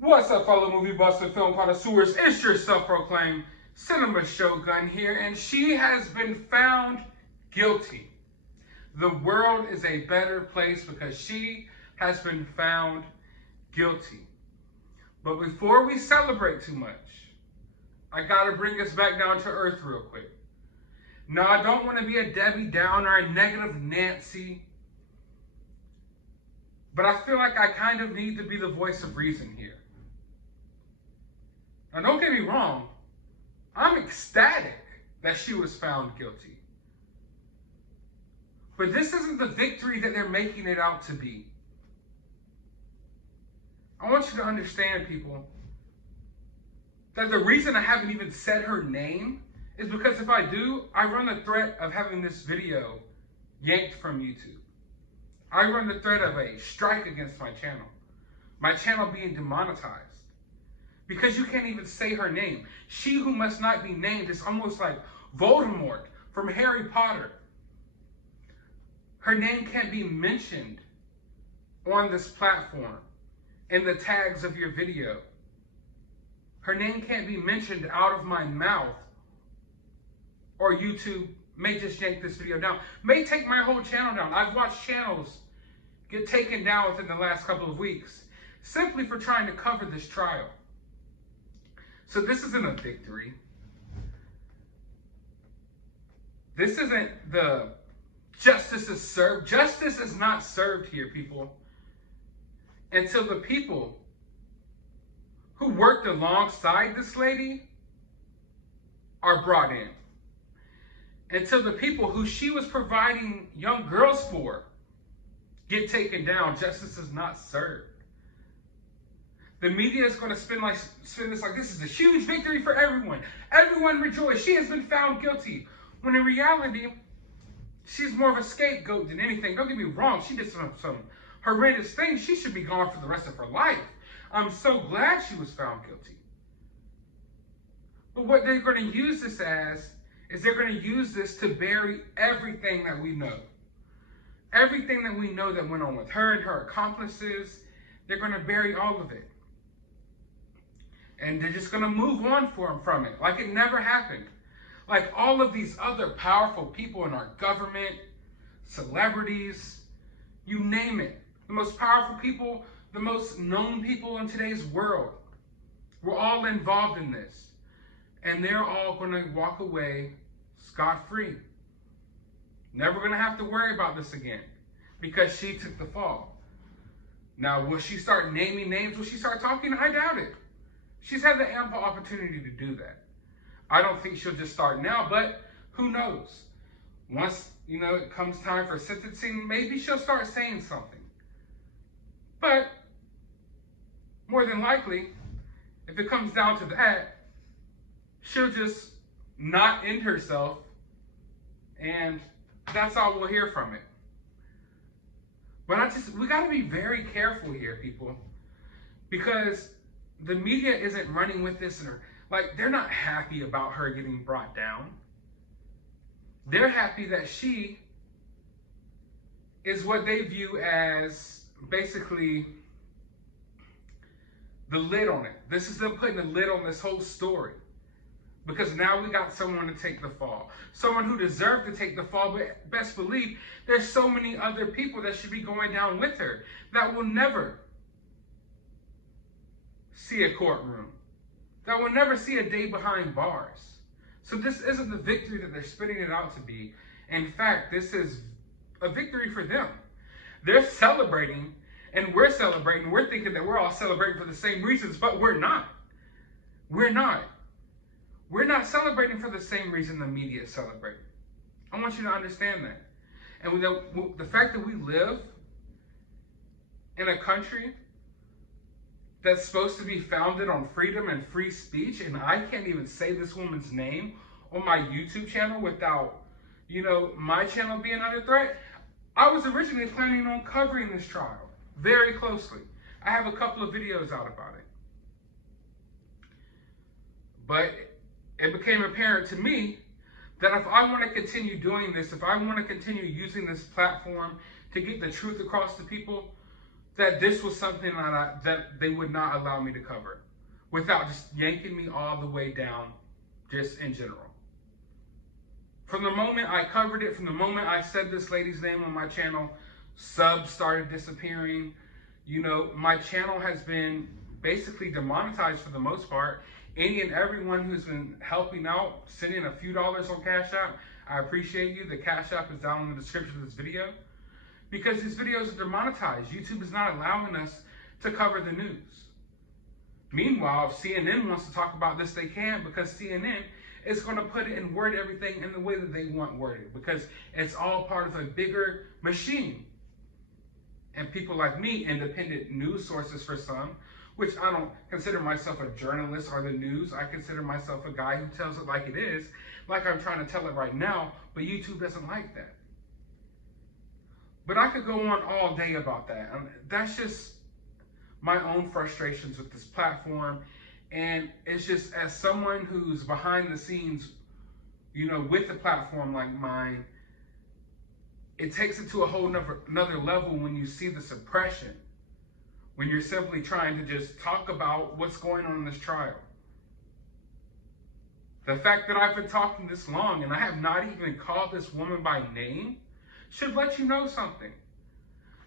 What's up, fellow movie buffs and film connoisseurs? It's your self-proclaimed cinema shogun here, and she has been found guilty. The world is a better place because she has been found guilty. But before we celebrate too much, I gotta bring us back down to earth real quick. Now, I don't want to be a Debbie Downer, a negative Nancy, but I feel like I kind of need to be the voice of reason here. Now, don't get me wrong, I'm ecstatic that she was found guilty. But this isn't the victory that they're making it out to be. I want you to understand, people, that the reason I haven't even said her name is because if I do, I run the threat of having this video yanked from YouTube. I run the threat of a strike against my channel being demonetized. Because you can't even say her name. She who must not be named is almost like Voldemort from Harry Potter. Her name can't be mentioned on this platform in the tags of your video. Her name can't be mentioned out of my mouth, or YouTube may just yank this video down. May take my whole channel down. I've watched channels get taken down within the last couple of weeks simply for trying to cover this trial. So this isn't a victory. This isn't the justice is served. Justice is not served here, people, until the people who worked alongside this lady are brought in. Until the people who she was providing young girls for get taken down, justice is not served. The media is going to spin this like this is a huge victory for everyone. Everyone rejoice. She has been found guilty. When in reality, she's more of a scapegoat than anything. Don't get me wrong. She did some horrendous things. She should be gone for the rest of her life. I'm so glad she was found guilty. But what they're going to use this as is they're going to use this to bury everything that we know. Everything that we know that went on with her and her accomplices, they're going to bury all of it. And they're just going to move on from it like it never happened. Like all of these other powerful people in our government, celebrities, you name it. The most powerful people, the most known people in today's world. We're all involved in this. And they're all going to walk away scot-free. Never going to have to worry about this again because she took the fall. Now, will she start naming names? Will she start talking? I doubt it. She's had the ample opportunity to do that. I don't think she'll just start now, but who knows? Once, it comes time for sentencing, maybe she'll start saying something. But more than likely, if it comes down to that, she'll just not end herself, and that's all we'll hear from it. But we got to be very careful here, people, because the media isn't running with this, they're not happy about her getting brought down. They're happy that she is what they view as basically the lid on it. This is them putting the lid on this whole story. Because now we got someone to take the fall. Someone who deserved to take the fall, but best believe there's so many other people that should be going down with her that will never see a courtroom, that will never see a day behind bars. So this isn't the victory that they're spinning it out to be. In fact, this is a victory for them. They're celebrating, and we're celebrating. We're thinking that we're all celebrating for the same reasons, but we're not. We're not. We're not celebrating for the same reason the media is celebrating. I want you to understand that. And the fact that we live in a country that's supposed to be founded on freedom and free speech, and I can't even say this woman's name on my YouTube channel without, my channel being under threat. I was originally planning on covering this trial very closely. I have a couple of videos out about it. But it became apparent to me that if I want to continue doing this, if I want to continue using this platform to get the truth across to people, that this was something that they would not allow me to cover without just yanking me all the way down, just in general. From the moment I covered it, from the moment I said this lady's name on my channel, subs started disappearing. You know, my channel has been basically demonetized for the most part. Any and everyone who's been helping out, sending a few dollars on Cash App, I appreciate you. The Cash App is down in the description of this video. Because these videos are demonetized. YouTube is not allowing us to cover the news. Meanwhile, if CNN wants to talk about this, they can, because CNN is going to put it and word everything in the way that they want worded, because it's all part of a bigger machine. And people like me, independent news sources for some, which I don't consider myself a journalist or the news. I consider myself a guy who tells it like it is, like I'm trying to tell it right now, but YouTube doesn't like that. But I could go on all day about that. That's just my own frustrations with this platform. And it's just, as someone who's behind the scenes, you know, with a platform like mine, it takes it to a whole another level when you see the suppression, when you're simply trying to just talk about what's going on in this trial. The fact that I've been talking this long and I have not even called this woman by name should let you know something.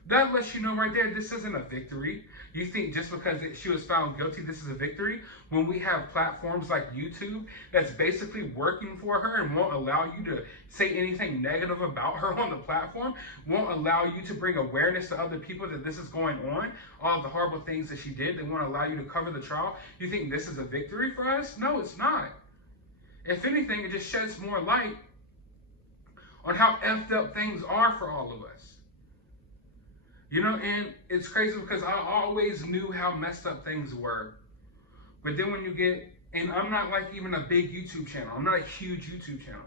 That lets you know right there, this isn't a victory. You think just because she was found guilty, this is a victory? When we have platforms like YouTube that's basically working for her and won't allow you to say anything negative about her on the platform, won't allow you to bring awareness to other people that this is going on, all of the horrible things that she did, they won't allow you to cover the trial. You think this is a victory for us? No, it's not. If anything, it just sheds more light on how effed up things are for all of us. You know, and it's crazy because I always knew how messed up things were. But then when you get, and I'm not like even a big YouTube channel, I'm not a huge YouTube channel,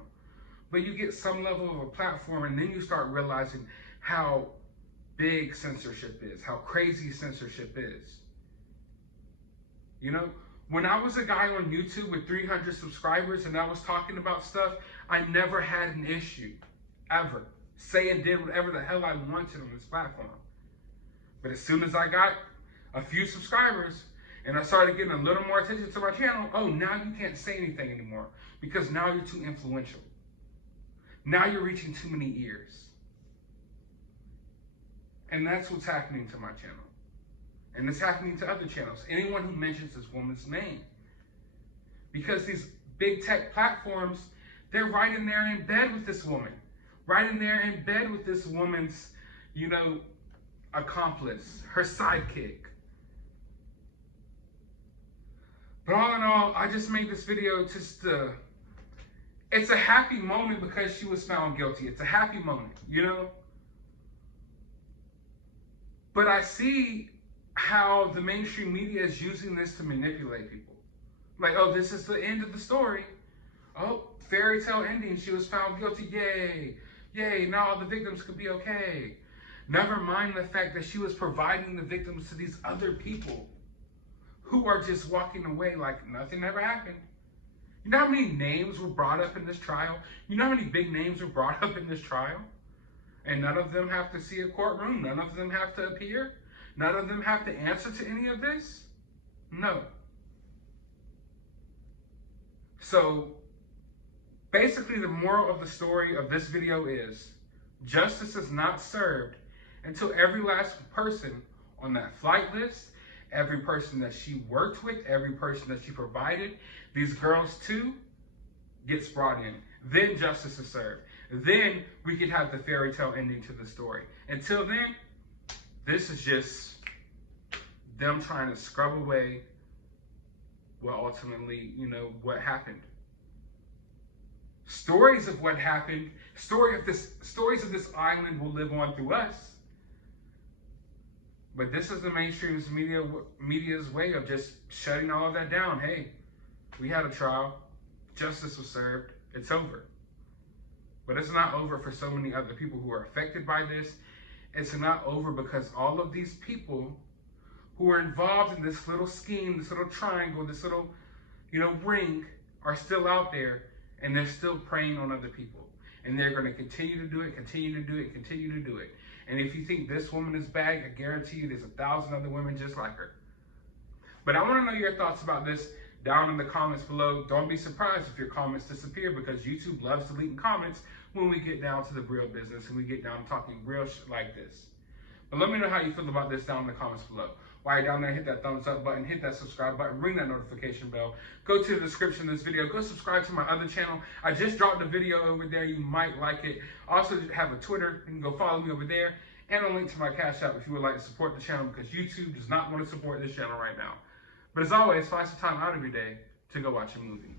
but you get some level of a platform and then you start realizing how big censorship is, how crazy censorship is. You know, when I was a guy on YouTube with 300 subscribers and I was talking about stuff, I never had an issue, ever. Say and did whatever the hell I wanted on this platform. But as soon as I got a few subscribers and I started getting a little more attention to my channel, oh, now you can't say anything anymore because now you're too influential. Now you're reaching too many ears. And that's what's happening to my channel. And it's happening to other channels. Anyone who mentions this woman's name. Because these big tech platforms, they're right in there in bed with this woman. Right in there in bed with this woman's, you know, accomplice, her sidekick. But all in all, I just made this video just to, it's a happy moment because she was found guilty. It's a happy moment, you know? But I see how the mainstream media is using this to manipulate people. Like, oh, this is the end of the story. Oh, fairy tale ending, she was found guilty, yay. Yay, now all the victims could be okay. Never mind the fact that she was providing the victims to these other people who are just walking away like nothing ever happened. You know how many names were brought up in this trial? You know how many big names were brought up in this trial? And none of them have to see a courtroom. None of them have to appear. None of them have to answer to any of this. No. So basically the moral of the story of this video is justice is not served until every last person on that flight list, every person that she worked with, every person that she provided these girls to, gets brought in. Then justice is served. Then we can have the fairy tale ending to the story. Until then, this is just them trying to scrub away what ultimately, you know, what happened. Stories of what happened, stories of this island will live on through us. But this is the mainstream media's way of just shutting all of that down. Hey, we had a trial, justice was served, it's over. But it's not over for so many other people who are affected by this. It's not over because all of these people who are involved in this little scheme, this little triangle, this little, you know, ring, are still out there, and they're still preying on other people. And they're going to continue to do it, continue to do it, continue to do it. And if you think this woman is bad, I guarantee you there's 1,000 other women just like her. But I want to know your thoughts about this down in the comments below. Don't be surprised if your comments disappear, because YouTube loves deleting comments when we get down to the real business and we get down to talking real shit like this. But let me know how you feel about this down in the comments below. While you're down there, hit that thumbs up button, hit that subscribe button, ring that notification bell. Go to the description of this video. Go subscribe to my other channel. I just dropped a video over there. You might like it. I also have a Twitter. You can go follow me over there. And a link to my Cash App if you would like to support the channel, because YouTube does not want to support this channel right now. But as always, find some time out of your day to go watch a movie.